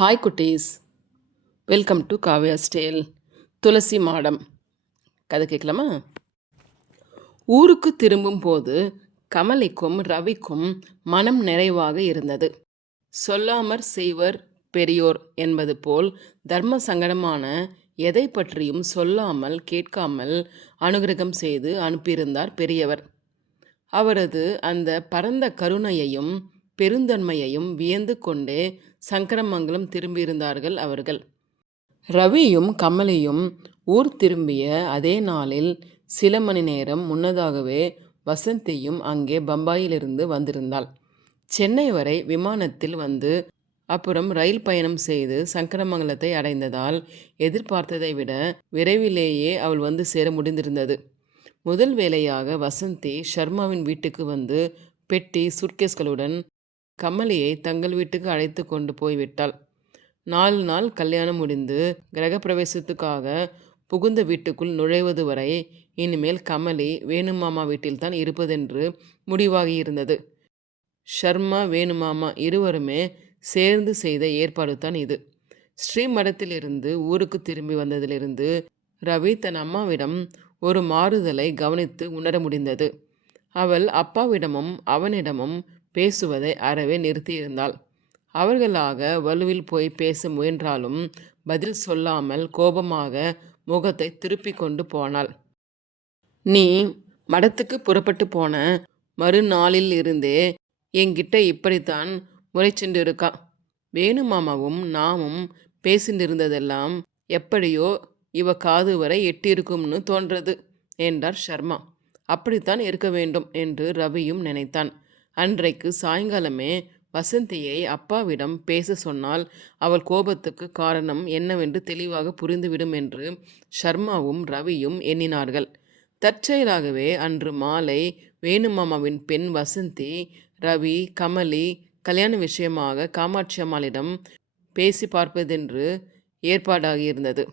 Hi குட்டீஸ். Welcome to Kaviya ஸ்டேல் துளசி மாடம். கதை கேட்கலாமா? ஊருக்கு திரும்பும் போது கமலிக்கும் ரவிக்கும் மனம் நிறைவாக இருந்தது. சொல்லாமற் செய்வர் பெரியோர் என்பது போல் தர்ம சங்கடமான எதை பற்றியும் சொல்லாமல் கேட்காமல் அனுகிரகம் செய்து அனுப்பியிருந்தார் பெரியவர். அவரது அந்த பரந்த கருணையையும் பெருந்தன்மையையும் வியந்து கொண்டே சங்கரமங்கலம் திரும்பியிருந்தார்கள் அவர்கள். ரவியும் கமலியும் ஊர் திரும்பிய அதே நாளில் சில மணி நேரம் முன்னதாகவே வசந்தியும் அங்கே பம்பாயிலிருந்து வந்திருந்தாள். சென்னை வரை விமானத்தில் வந்து அப்புறம் ரயில் பயணம் செய்து சங்கரமங்கலத்தை அடைந்ததால் எதிர்பார்த்ததை விட விரைவிலேயே அவள் வந்து சேர முடிந்திருந்தது. முதல் வேலையாக வசந்தி ஷர்மாவின் வீட்டுக்கு வந்து பெட்டி சுட்கேஸ்களுடன் கமலியை தங்கள் வீட்டுக்கு அழைத்து கொண்டு போய்விட்டாள் நாலு நாள் கல்யாணம் முடிந்து கிரகப்பிரவேசத்துக்காக புகுந்த வீட்டுக்குள் நுழைவது வரை இனிமேல் கமலி வேணுமாமா வீட்டில்தான் இருப்பதென்று முடிவாகியிருந்தது ஷர்மா வேணுமாமா இருவருமே சேர்ந்து செய்த ஏற்பாடு தான் இது. ஸ்ரீமடத்திலிருந்து ஊருக்கு திரும்பி வந்ததிலிருந்து ரவி தன் அம்மாவிடம் ஒரு மாறுதலை கவனித்து உணர முடிந்தது. அவள் அப்பாவிடமும் அவனிடமும் பேசுவதை அறவே நிறுத்தியிருந்தாள். அவர்களாக வலுவில் போய் பேச முயன்றாலும் பதில் சொல்லாமல் கோபமாக முகத்தை திருப்பி கொண்டு போனாள். நீ மடத்துக்கு புறப்பட்டு போன மறுநாளில் இருந்தே என்கிட்ட இப்படித்தான் முறைச்சென்று இருக்கா வேணுமாமாவும் நாமும் பேசிண்டிருந்ததெல்லாம் எப்படியோ இவ காது வரை எட்டியிருக்கும்னு தோன்றது என்றார் ஷர்மா. அப்படித்தான் இருக்க வேண்டும் என்று ரவியும் நினைத்தான். அன்றைக்கு சாயங்காலமே வசந்தியை அப்பாவிடம் பேச சொன்னால் அவள் கோபத்துக்கு காரணம் என்னவென்று தெளிவாக புரிந்துவிடும் என்று ஷர்மாவும் ரவியும் எண்ணினார்கள். தற்செயலாகவே அன்று மாலை வேணுமாமாவின் பெண் வசந்தி ரவி கமலி கல்யாண விஷயமாக காமாட்சி அம்மாளிடம் பேசி பார்ப்பதென்று ஏற்பாடாகியிருந்தது.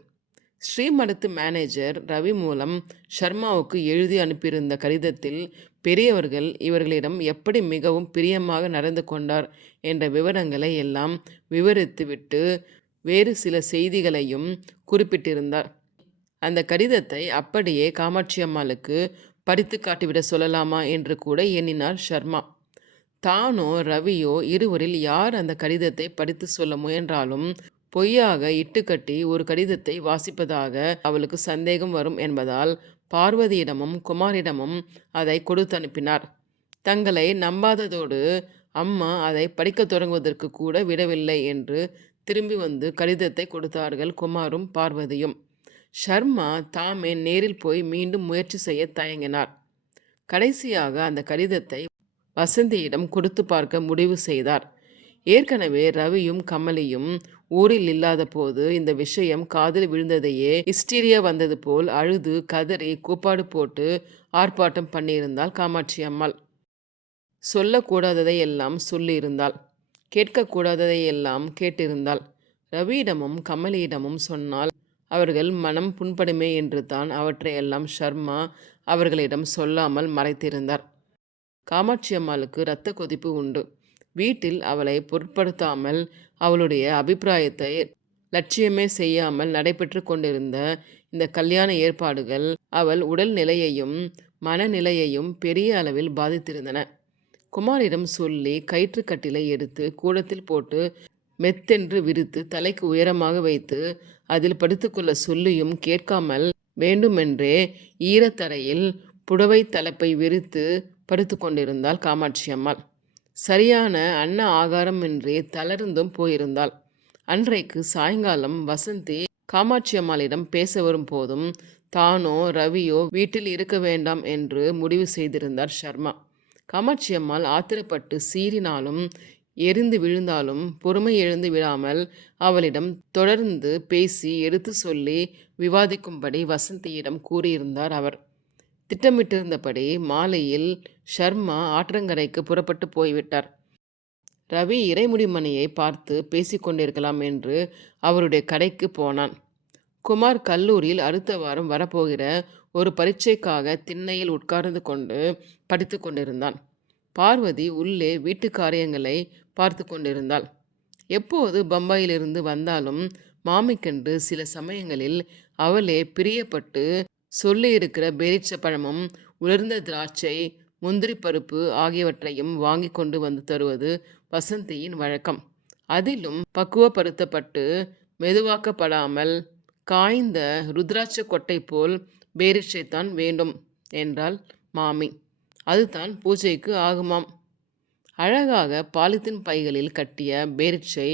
ஸ்ரீமடத்து மேனேஜர் ரவி மூலம் ஷர்மாவுக்கு எழுதி அனுப்பியிருந்த கடிதத்தில் பெரியவர்கள் இவர்களிடம் எப்படி மிகவும் பிரியமாக நடந்து கொண்டார் என்ற விவரங்களை எல்லாம் விவரித்துவிட்டு வேறு சில செய்திகளையும் குறிப்பிட்டிருந்தார். அந்த கடிதத்தை அப்படியே காமாட்சி அம்மாளுக்கு படித்து காட்டிவிட சொல்லலாமா என்று கூட எண்ணினார் ஷர்மா. தானோ ரவியோ இருவரில் யார் அந்த கடிதத்தை படித்து சொல்ல முயன்றாலும் பொய்யாக இட்டுக்கட்டி ஒரு கடிதத்தை வாசிப்பதாக அவளுக்கு சந்தேகம் வரும் என்பதால் பார்வதியிடமும் குமாரிடமும் அதை கொடுத்து அனுப்பினார் தங்களை நம்பாததோடு அம்மா அதை படிக்கத் தொடங்குவதற்கு கூட விடவில்லை என்று திரும்பி வந்து கடிதத்தை கொடுத்தார்கள் குமாரும் பார்வதியும். ஷர்மா தாமே நேரில் போய் மீண்டும் முயற்சி செய்ய தயங்கினார். கடைசியாக அந்த கடிதத்தை வசந்தியிடம் கொடுத்து பார்க்க முடிவு செய்தார். ஏற்கனவே ரவியும் கமலியும் ஊரில் இல்லாத போது இந்த விஷயம் காதில் விழுந்ததையே ஹிஸ்டீரியா வந்தது போல் அழுது கதறி கூப்பாடு போட்டு ஆர்ப்பாட்டம் பண்ணியிருந்தாள் காமாட்சி அம்மாள். சொல்லக்கூடாததை எல்லாம் சொல்லியிருந்தாள். கேட்கக்கூடாததை எல்லாம் கேட்டிருந்தாள். ரவியிடமும் கமலியிடமும் சொன்னால் அவர்கள் மனம் புண்படுமே என்று தான் அவற்றையெல்லாம் ஷர்மா அவர்களிடம் சொல்லாமல் மறைத்திருந்தார். காமாட்சி அம்மாளுக்கு இரத்த கொதிப்பு உண்டு. வீட்டில் அவளை பொருட்படுத்தாமல் அவளுடைய அபிப்பிராயத்தை லட்சியமே செய்யாமல் நடைபெற்று கொண்டிருந்த இந்த கல்யாண ஏற்பாடுகள் அவள் உடல் நிலையையும் மனநிலையையும் பெரிய அளவில் பாதித்திருந்தன. குமாரிடம் சொல்லி கயிற்றுக்கட்டிலை எடுத்து கூடத்தில் போட்டு மெத்தென்று விரித்து தலைக்கு உயரமாக வைத்து அதில் படுத்துக்கொள்ள சொல்லியும் கேட்காமல் வேண்டுமென்றே ஈரத்தரையில் புடவை தலைப்பை விரித்து படுத்து கொண்டிருந்தாள் காமாட்சி அம்மாள். சரியான அன்ன ஆகாரமின்றி தளர்ந்தும் போயிருந்தாள். அன்றைக்கு சாயங்காலம் வசந்தி காமாட்சி அம்மாளிடம் பேச வரும் போதும் தானோ ரவியோ வீட்டில் இருக்க வேண்டாம் என்று முடிவு செய்திருந்தார் சர்மா காமாட்சி அம்மாள் ஆத்திரப்பட்டு சீறினாலும் எரிந்து விழுந்தாலும் பொறுமை எழுந்து விடாமல் அவளிடம் தொடர்ந்து பேசி எடுத்து சொல்லி விவாதிக்கும்படி வசந்தியிடம் கூறியிருந்தார் அவர். திட்டமிட்டிருந்தபடி மாலையில் ஷர்மா ஆற்றங்கரைக்கு புறப்பட்டு போய்விட்டார். ரவி இறைமுடிமணியை பார்த்து பேசிக்கொண்டிருக்கலாம் என்று அவருடைய கடைக்கு போனான். குமார் கல்லூரியில் அடுத்த வாரம் வரப்போகிற ஒரு பரீட்சைக்காக திண்ணையில் உட்கார்ந்து கொண்டு படித்து கொண்டிருந்தான். பார்வதி உள்ளே வீட்டு காரியங்களை பார்த்து கொண்டிருந்தாள். எப்போது பம்பாயிலிருந்து வந்தாலும் மாமிக்கென்று சில சமயங்களில் அவளே பிரியப்பட்டு சொல்லியிருக்கிற பேரிச்ச பழமும் உலர்ந்த திராட்சை முந்திரி பருப்பு ஆகியவற்றையும் வாங்கி கொண்டு வந்து தருவது வசந்தியின் வழக்கம். அதிலும் பக்குவப்படுத்தப்பட்டு மெதுவாக்கப்படாமல் காய்ந்த ருத்ராட்ச கொட்டை போல் பேரிச்சைத்தான் வேண்டும் என்றாள் மாமி. அதுதான் பூஜைக்கு ஆகுமாம். அழகாக பாலித்தீன் பைகளில் கட்டிய பேரிச்சை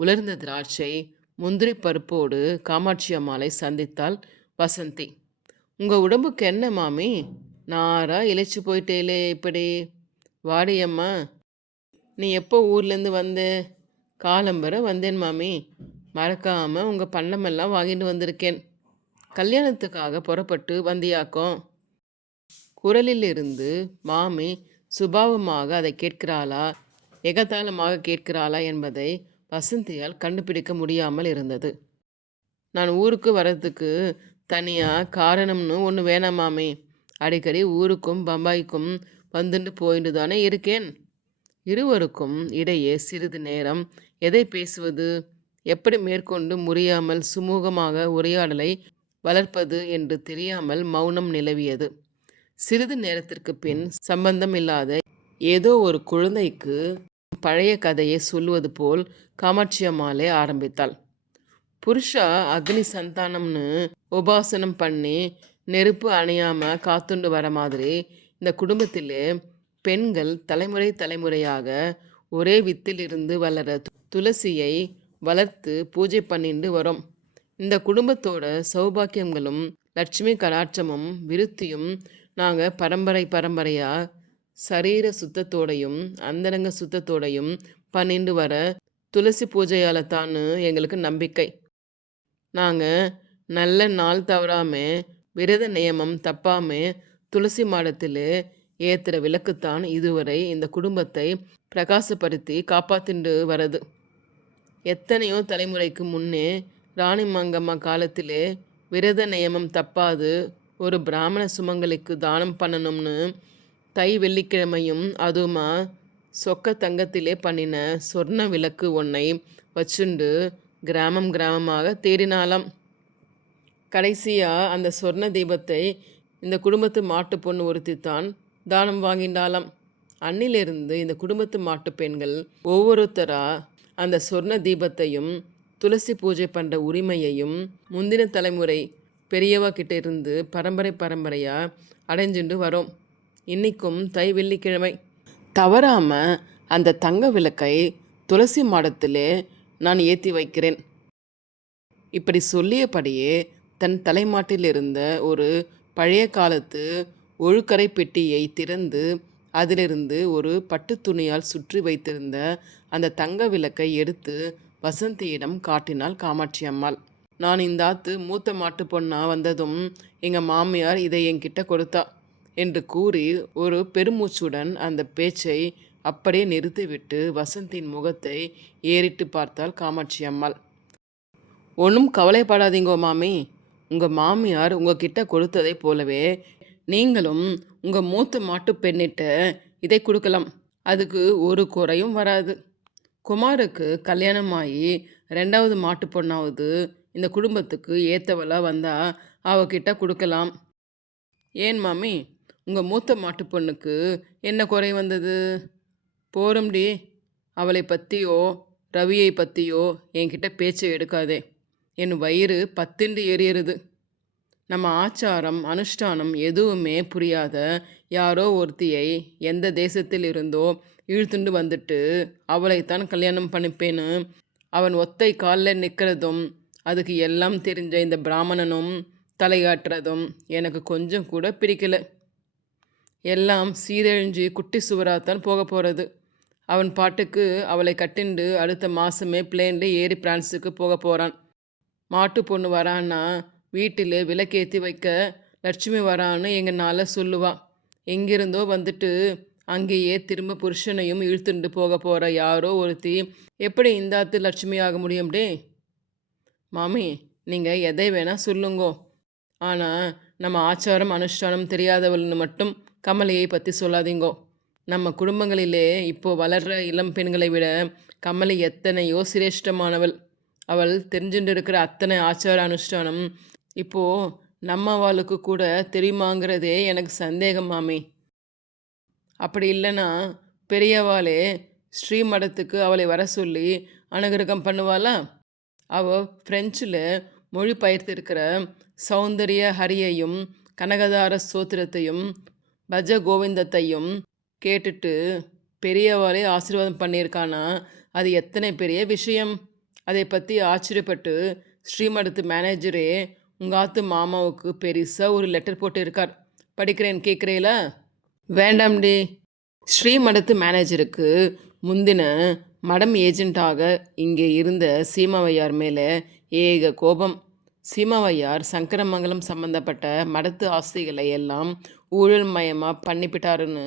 உலர்ந்த திராட்சை முந்திரி பருப்போடு காமாட்சி அம்மாளை சந்தித்தாள் வசந்தி. உங்கள் உடம்புக்கு என்ன மாமி? நாரா இழைச்சி போயிட்டேலே இப்படி. வாடியம்மா நீ எப்போ ஊர்லேருந்து வந்த? காலம்பர வந்தேன் மாமி. மறக்காமல் உங்கள் பண்ணமெல்லாம் வாங்கிட்டு வந்திருக்கேன். கல்யாணத்துக்காக புறப்பட்டு வந்தியாக்கும். குரலிலிருந்து மாமி சுபாவமாக அதை கேட்கிறாளா? எகத்தாளமாக கேட்கிறாளா என்பதை வசந்தியால் கண்டுபிடிக்க முடியாமல் இருந்தது. நான் ஊருக்கு வர்றதுக்கு தனியாக காரணம்னு ஒன்று வேணாம் மாமி. அடிக்கடி ஊருக்கும் பம்பாய்க்கும் வந்துட்டு போயிட்டு தானே இருக்கேன். இருவருக்கும் இடையே சிறிது நேரம் எதை பேசுவது? எப்படி மேற்கொண்டு முறியாமல் சுமூகமாக உரையாடலை வளர்ப்பது என்று தெரியாமல் மௌனம் நிலவியது. சிறிது நேரத்திற்கு பின் சம்பந்தம் இல்லாத ஏதோ ஒரு குழந்தைக்கு பழைய கதையை சொல்லுவது போல் காமாட்சி அம்மாளே ஆரம்பித்தாள். புருஷா அக்னி சந்தானம்னு உபாசனம் பண்ணி நெருப்பு அணையாமல் காத்துண்டு வர மாதிரி இந்த குடும்பத்திலே பெண்கள் தலைமுறை தலைமுறையாக ஒரே வித்திலிருந்து வளர துளசியை வளர்த்து பூஜை பண்ணிண்டு வரோம். இந்த குடும்பத்தோட சௌபாக்கியங்களும் லட்சுமி கடாட்சமும் விருத்தியும் நாங்கள் பரம்பரை பரம்பரையாக சரீர சுத்தத்தோடையும் அந்தரங்க சுத்தத்தோடையும் பண்ணிண்டு வர துளசி பூஜையால் தான் எங்களுக்கு நம்பிக்கை. நாங்கள் நல்ல நாள் தவறாமல் விரத நியமம் தப்பாமல் துளசி மாடத்தில் ஏத்துற விளக்குத்தான் இதுவரை இந்த குடும்பத்தை பிரகாசப்படுத்தி காப்பாத்திண்டு வரது. எத்தனையோ தலைமுறைக்கு முன்னே ராணி மங்கம்மா காலத்திலே விரத நியமம் தப்பாது ஒரு பிராமண சுமங்கலிக்கு தானம் பண்ணணும்னு தை வெள்ளிக்கிழமையும் அதுமா சொக்க தங்கத்திலே பண்ணின சொர்ண விளக்கு ஒன்றை வச்சுண்டு கிராமம் கிராமமாக தேடினாலாம் கடைசியாக அந்த சொர்ண தீபத்தை இந்த குடும்பத்து மாட்டு பொண்ணு ஒருத்தி தான் தானம் வாங்கிண்டாலாம் அன்னிலிருந்து இந்த குடும்பத்து மாட்டு பெண்கள் ஒவ்வொருத்தராக அந்த சொர்ண தீபத்தையும் துளசி பூஜை பண்ணுற உரிமையையும் முந்தின தலைமுறை பெரியவா கிட்ட இருந்து பரம்பரை பரம்பரையாக அடைஞ்சுண்டு வரோம். இன்றைக்கும் தை வெள்ளிக்கிழமை. தவறாமல் அந்த தங்க விளக்கை துளசி மாடத்திலே நான் ஏற்றி வைக்கிறேன். இப்படி சொல்லியபடியே தன் தலைமாட்டில் இருந்த ஒரு பழைய காலத்து ஒழுக்கரை பெட்டியை திறந்து அதிலிருந்து ஒரு பட்டு துணியால் சுற்றி வைத்திருந்த அந்த தங்க விளக்கை எடுத்து வசந்தியிடம் காட்டினாள் காமாட்சி அம்மாள். நான் இந்த ஆத்து மூத்த மாட்டு பொண்ணா வந்ததும் எங்கள் மாமியார் இதை என்கிட்ட கொடுத்தா என்று கூறி ஒரு பெருமூச்சுடன் அந்த பேச்சை அப்படியே நிறுத்திவிட்டு வசந்தின் முகத்தை ஏறிட்டு பார்த்தாள் காமாட்சி அம்மாள். ஒன்றும் கவலைப்படாதீங்கோ மாமி. உங்கள் மாமியார் உங்ககிட்ட கொடுத்ததை போலவே நீங்களும் உங்கள் மூத்த மாட்டு பெண்ணிட்ட இதை கொடுக்கலாம். அதுக்கு ஒரு குறையும் வராது. குமாருக்கு கல்யாணமாகி ரெண்டாவது மாட்டு பொண்ணாவது இந்த குடும்பத்துக்கு ஏத்தவளாக வந்தால் அவகிட்ட கொடுக்கலாம். ஏன் மாமி? உங்கள் மூத்த மாட்டு பொண்ணுக்கு என்ன குறை வந்தது? போரும்டி. அவளை பற்றியோ ரவியை பற்றியோ என்கிட்ட பேச்சு எடுக்காதே. என் வயிறு பத்திண்டு எரியுறது. நம்ம ஆச்சாரம் அனுஷ்டானம் எதுவுமே புரியாத யாரோ ஒருத்தியை எந்த தேசத்தில் இருந்தோ இழுத்துண்டு வந்துட்டு அவளைத்தான் கல்யாணம் பண்ணிப்பேன்னு அவன் ஒத்தை காலில் நிற்கிறதும் அதுக்கு எல்லாம் தெரிஞ்ச இந்த பிராமணனும் தலையாட்டுறதும் எனக்கு கொஞ்சம் கூட பிடிக்கல. எல்லாம் சீரழிஞ்சு குட்டி சுவராத்தான் போக போகிறது அவன் பாட்டுக்கு அவளை கட்டிண்டு அடுத்த மாதமே பிளேனில் ஏறி பிரான்ஸுக்கு போக போகிறான் மாட்டு பொண்ணு வரான்னா வீட்டில் விளக்கேற்றி வைக்க லட்சுமி வரான்னு எங்கனால சொல்லுவா. எங்கிருந்தோ வந்துட்டு அங்கேயே திரும்ப புருஷனையும் இழுத்துண்டு போக போகிற யாரோ ஒருத்தி எப்படி இந்தாத்து லட்சுமி ஆக முடியும் டே? மாமி நீங்கள் எதை வேணால் சொல்லுங்கோ. ஆனால் நம்ம ஆச்சாரம் அனுஷ்டானம் தெரியாதவள்னு மட்டும் கமலையை பற்றி சொல்லாதீங்கோ. நம்ம குடும்பங்களிலே இப்போ வளர்ற இளம் பெண்களை விட கமலி எத்தனையோ சிரேஷ்டமானவள். அவள் தெரிஞ்சுட்டு இருக்கிற அத்தனை ஆச்சார அனுஷ்டானம் இப்போது நம்ம அவளுக்கு கூட தெரியுமாங்கிறதே எனக்கு சந்தேகம் மாமி. அப்படி இல்லைன்னா பெரியவாளே ஸ்ரீமடத்துக்கு அவளை வர சொல்லி அனுகிரகம் பண்ணுவாளா? அவள் ஃப்ரெஞ்சில் மொழி பெயர்த்திருக்கிற சௌந்தரிய ஹரியையும் கனகதார சோத்திரத்தையும் பஜ கோவிந்தத்தையும் கேட்டுட்டு பெரியவாளே ஆசீர்வாதம் பண்ணியிருக்கானா? அது எத்தனை பெரிய விஷயம்? அதை பற்றி ஆச்சரியப்பட்டு ஸ்ரீமடத்து மேனேஜரே உங்கள் ஆத்து மாமாவுக்கு பெருசாக ஒரு லெட்டர் போட்டு இருக்கார் படிக்கிறேன் கேட்குறீங்களா வேண்டாம்டி ஸ்ரீமடத்து மேனேஜருக்கு முந்தின மடம் ஏஜெண்ட்டாக இங்கே இருந்த சீமாவையார் மேலே ஏக கோபம். சீமாவையார் சங்கரமங்கலம் சம்பந்தப்பட்ட மடத்து ஆஸ்திகளை எல்லாம் ஊழல் மயமாக பண்ணிவிட்டாருன்னு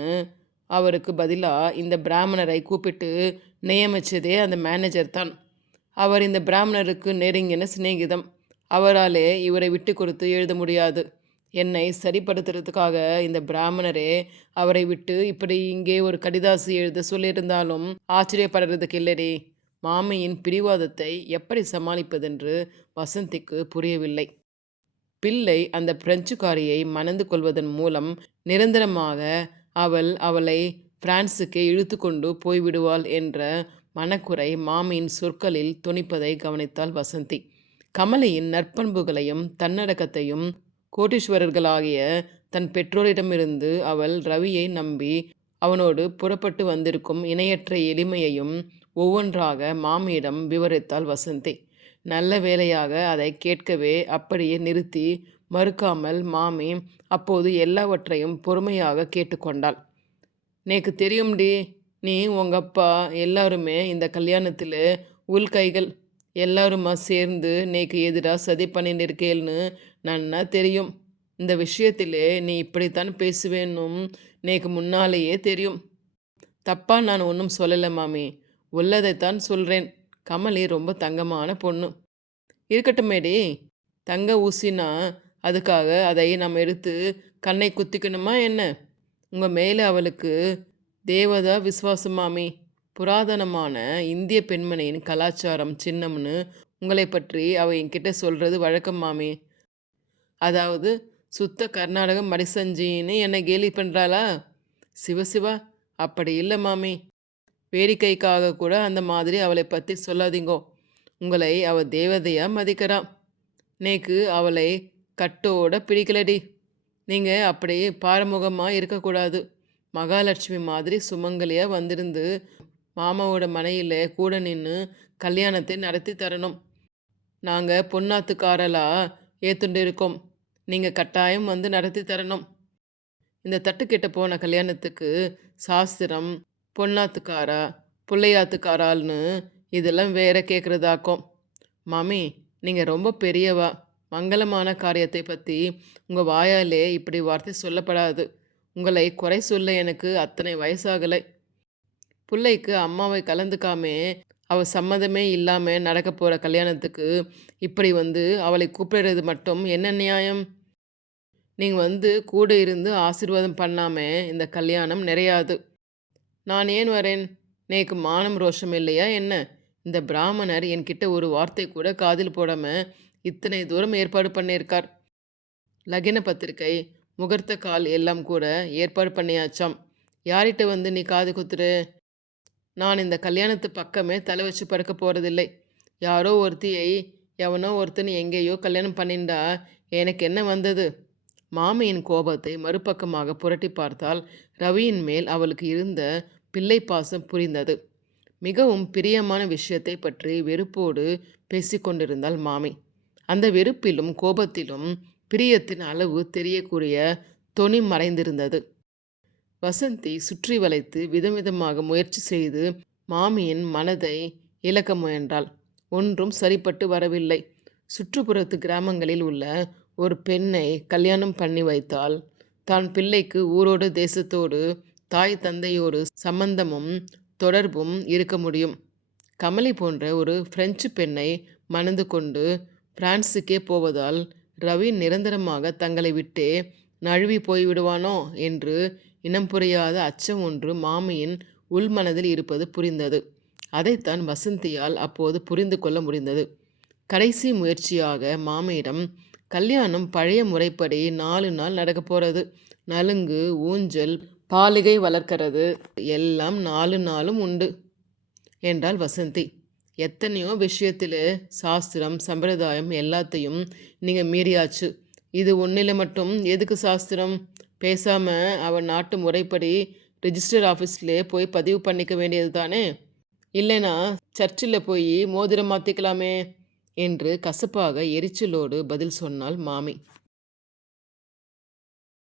அவருக்கு பதிலாக இந்த பிராமணரை கூப்பிட்டு நியமிச்சதே அந்த மேனேஜர் தான். அவர் இந்த பிராமணருக்கு நெருங்கின சிநேகிதம். அவராலே இவரை விட்டு கொடுத்து எழுத முடியாது. என்னை சரிப்படுத்துறதுக்காக இந்த பிராமணரே அவரை விட்டு இப்படி இங்கே ஒரு கடிதாசு எழுத சொல்லியிருந்தாலும் ஆச்சரியப்படுறதுக்கு இல்லடி. மாமியின் பிடிவாதத்தை எப்படி சமாளிப்பதென்று வசந்திக்கு புரியவில்லை. பிள்ளை அந்த பிரெஞ்சுக்காரியை மணந்து கொள்வதன் மூலம் நிரந்தரமாக அவள் அவளை பிரான்சுக்கு இழுத்து கொண்டு போய்விடுவாள் என்ற மனக்குறை மாமியின் சொற்களில் துணிப்பதை கவனித்தாள் வசந்தி. கமலியின் நற்பண்புகளையும் தன்னடக்கத்தையும் கோட்டீஸ்வரர்களாகிய தன் பெற்றோரிடமிருந்து அவள் ரவியை நம்பி அவனோடு புறப்பட்டு வந்திருக்கும் இணையற்ற எளிமையையும் ஒவ்வொன்றாக மாமியிடம் விவரித்தாள் வசந்தி. நல்ல வேளையாக அதை கேட்கவே அப்படியே நிறுத்தி மறுக்காமல் மாமி அப்போது எல்லாவற்றையும் பொறுமையாக கேட்டுக்கொண்டாள். நேக்கு தெரியும்டி நீ உங்கள் அப்பா எல்லாருமே இந்த கல்யாணத்தில் உள்கைகள் எல்லாருமா சேர்ந்து நேக்கு எதிராக சதி பண்ணிட்டு இருக்கேன்னு நன்னா தெரியும். இந்த விஷயத்திலே நீ இப்படித்தான் பேசுவேன்னும் நேக்கு முன்னாலேயே தெரியும். தப்பா நான் ஒன்றும் சொல்லலை மாமி. உள்ளதைத்தான் சொல்கிறேன் கமலி ரொம்ப தங்கமான பொண்ணு. இருக்கட்டுமேடி தங்க ஊசினா அதுக்காக அதை நம்ம எடுத்து கண்ணை குத்திக்கணுமா என்ன? உங்கள் மேலே அவளுக்கு தேவதா விசுவாசம் மாமி புராதனமான இந்திய பெண்மணியின் கலாச்சாரம் சின்னம்னு உங்களை பற்றி அவள் என்கிட்ட சொல்கிறது வழக்கம் மாமி அதாவது சுத்த கர்நாடக மடிசஞ்சின்னு என்னை கேலி பண்ணுறாளா சிவசிவா அப்படி இல்லை மாமி வேடிக்கைக்காக கூட அந்த மாதிரி அவளை பற்றி சொல்லாதீங்கோ. உங்களை அவள் தேவதையாக மதிக்கிறான் நேக்கு அவளை கட்டோட பிடிக்கலடி. நீங்கள் அப்படி பாரமுகமாக இருக்கக்கூடாது. மகாலட்சுமி மாதிரி சுமங்கலியாக வந்திருந்து மாமாவோட மனையில் கூட நின்று கல்யாணத்தை நடத்தி தரணும். நாங்கள் பொன்னாத்துக்காரலாக ஏத்துண்டு இருக்கோம் நீங்கள் கட்டாயம் வந்து நடத்தி தரணும். இந்த தட்டுக்கிட்ட போன கல்யாணத்துக்கு சாஸ்திரம் பொன்னாத்துக்காரா பிள்ளையாத்துக்காரால்னு இதெல்லாம் வேற கேட்குறதாக்கும் மாமி நீங்கள் ரொம்ப பெரியவா. மங்களமான காரியத்தை பற்றி உங்கள் வாயாலே இப்படி வார்த்தை சொல்லப்படாது. உங்களை குறை சொல்ல எனக்கு அத்தனை வயசாகலை. பிள்ளைக்கு அம்மாவை கலந்துக்காமே அவள் சம்மதமே இல்லாமல் நடக்க போகிற கல்யாணத்துக்கு இப்படி வந்து அவளை கூப்பிடுறது மட்டும் என்ன நியாயம்? நீங்கள் வந்து கூட இருந்து ஆசீர்வாதம் பண்ணாமல் இந்த கல்யாணம் நிறையாது. நான் ஏன் வரேன்? நேக்கு மானம் ரோஷம் இல்லையா என்ன? இந்த பிராமணர் என்கிட்ட ஒரு வார்த்தை கூட காதில் போடாமல் இத்தனை தூரம் ஏற்பாடு பண்ணியிருக்கார். லகின பத்திரிக்கை முகூர்த்த கால் எல்லாம் கூட ஏற்பாடு பண்ணியாச்சாம். யார்கிட்ட வந்து நீ காது குத்துரு நான் இந்த கல்யாணத்து பக்கமே தலை வச்சு பறக்க போகிறதில்லை யாரோ ஒருத்தியை எவனோ ஒருத்தன் எங்கேயோ கல்யாணம் பண்ணிண்டா எனக்கு என்ன வந்தது? மாமியின் கோபத்தை மறுபக்கமாக புரட்டி பார்த்தால் ரவியின் மேல் அவளுக்கு இருந்த பிள்ளை பாசம் புரிந்தது. மிகவும் பிரியமான விஷயத்தை பற்றி வெறுப்போடு பேசிக்கொண்டிருந்தாள் மாமி. அந்த வெறுப்பிலும் கோபத்திலும் பிரியத்தின் அளவு தெரியக்கூடிய தொனி மறைந்திருந்தது. வசந்தி சுற்றி வளைத்து விதவிதமாக முயற்சி செய்து மாமியின் மனதை இழக்க முயன்றாள். ஒன்றும் சரிப்பட்டு வரவில்லை. சுற்றுப்புறத்து கிராமங்களில் உள்ள ஒரு பெண்ணை கல்யாணம் பண்ணி வைத்தால் தான் பிள்ளைக்கு ஊரோடு தேசத்தோடு தாய் தந்தையோடு சம்பந்தமும் தொடர்பும் இருக்க முடியும். கமலி போன்ற ஒரு பிரெஞ்சு பெண்ணை மணந்து கொண்டு பிரான்ஸுக்கே போவதால் ரவி நிரந்தரமாக தங்களை விட்டே நழுவி போய்விடுவானோ என்று இனம் புரியாத அச்சம் ஒன்று மாமியின் உள்மனதில் இருப்பது புரிந்தது. அதைத்தான் வசந்தியால் அப்போது புரிந்து கொள்ள முடிந்தது. கடைசி முயற்சியாக மாமியிடம் கல்யாணம் பழைய முறைப்படி நாலு நாள் நடக்க போகிறது நலுங்கு ஊஞ்சல் பாலிகை வளர்க்கறது. எல்லாம் நாலு நாளும் உண்டு என்றாள் வசந்தி. எத்தனையோ விஷயத்தில் சாஸ்திரம் சம்பிரதாயம் எல்லாத்தையும் நீங்கள் மீறியாச்சு. இது ஒன்றில் மட்டும் எதுக்கு சாஸ்திரம்? பேசாமல் அவன் நாட்டு முறைப்படி ரிஜிஸ்டர் ஆஃபீஸ்லே போய் பதிவு பண்ணிக்க வேண்டியது தானே? இல்லைனா சர்ச்சில் போய் மோதிரம் மாற்றிக்கலாமே என்று கசப்பாக எரிச்சலோடு பதில் சொன்னாள் மாமி.